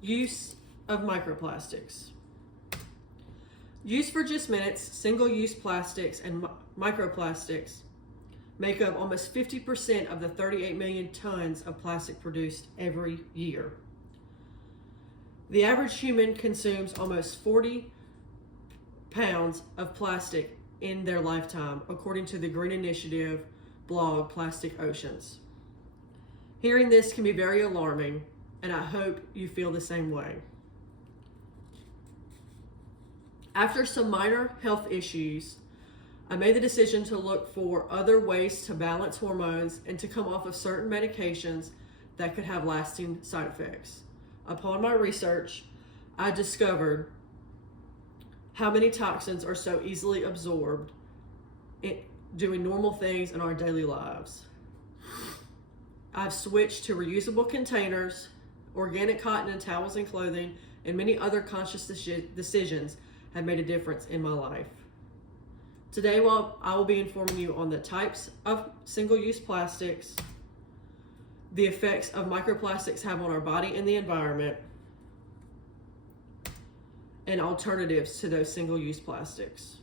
Use of microplastics. Used for just minutes, single-use plastics and microplastics make up almost 50% of the 38 million tons of plastic produced every year. The average human consumes almost 40 pounds of plastic in their lifetime, according to the Green Initiative blog Plastic Oceans. Hearing this can be very alarming, and I hope you feel the same way. After some minor health issues, I made the decision to look for other ways to balance hormones and to come off of certain medications that could have lasting side effects. Upon my research, I discovered how many toxins are so easily absorbed doing normal things in our daily lives. I've switched to reusable containers, organic cotton and towels and clothing, and many other conscious decisions have made a difference in my life. Today, I will be informing you on the types of single-use plastics, the effects of microplastics have on our body and the environment, and alternatives to those single-use plastics.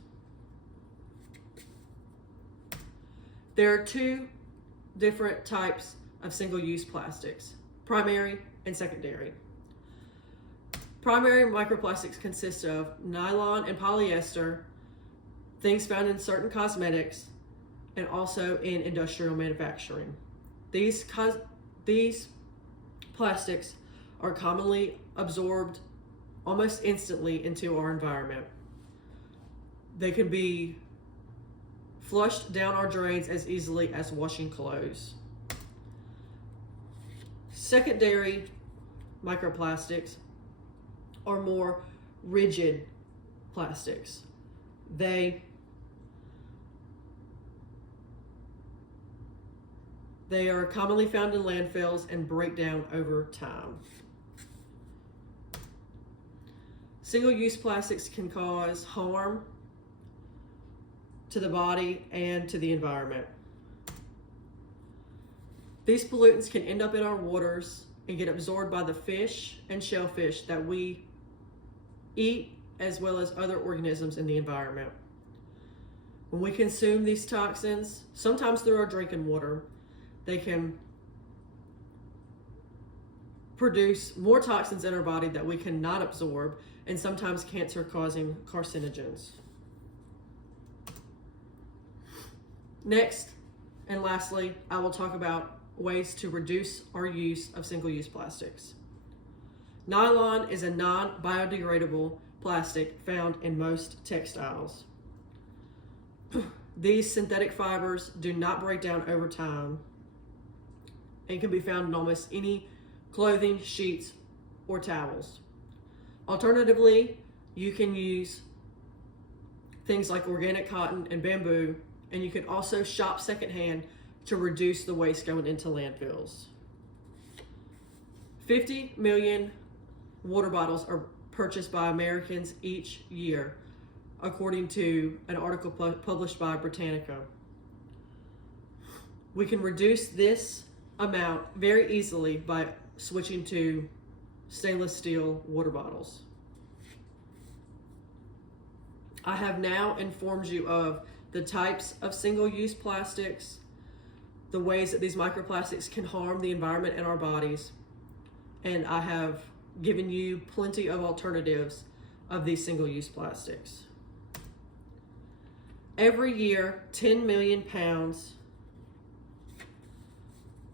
There are two different types of single-use plastics, primary and secondary. Primary microplastics consist of nylon and polyester, things found in certain cosmetics, and also in industrial manufacturing. These plastics are commonly absorbed almost instantly into our environment. They can be flushed down our drains as easily as washing clothes. Secondary microplastics are more rigid plastics. They are commonly found in landfills and break down over time. Single-use plastics can cause harm to the body and to the environment. These pollutants can end up in our waters and get absorbed by the fish and shellfish that we eat, as well as other organisms in the environment. When we consume these toxins, sometimes through our drinking water, they can produce more toxins in our body that we cannot absorb, and sometimes cancer-causing carcinogens. Next, and lastly, I will talk about ways to reduce our use of single-use plastics. Nylon is a non-biodegradable plastic found in most textiles. These synthetic fibers do not break down over time and can be found in almost any clothing, sheets, or towels. Alternatively, you can use things like organic cotton and bamboo, and you can also shop secondhand to reduce the waste going into landfills. 50 million water bottles are purchased by Americans each year, according to an article published by Britannica. We can reduce this amount very easily by switching to stainless steel water bottles. I have now informed you of the types of single-use plastics, the ways that these microplastics can harm the environment and our bodies, and I have given you plenty of alternatives of these single-use plastics. Every year, 10 million pounds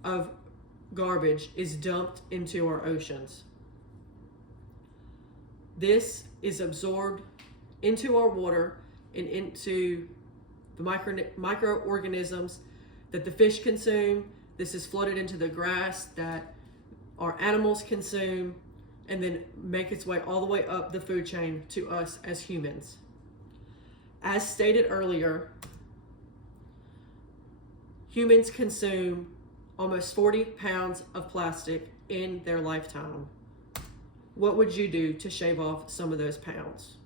of garbage is dumped into our oceans. This is absorbed into our water and into the microorganisms that the fish consume. This is flooded into the grass that our animals consume, and then make its way all the way up the food chain to us as humans. As stated earlier, humans consume almost 40 pounds of plastic in their lifetime. What would you do to shave off some of those pounds?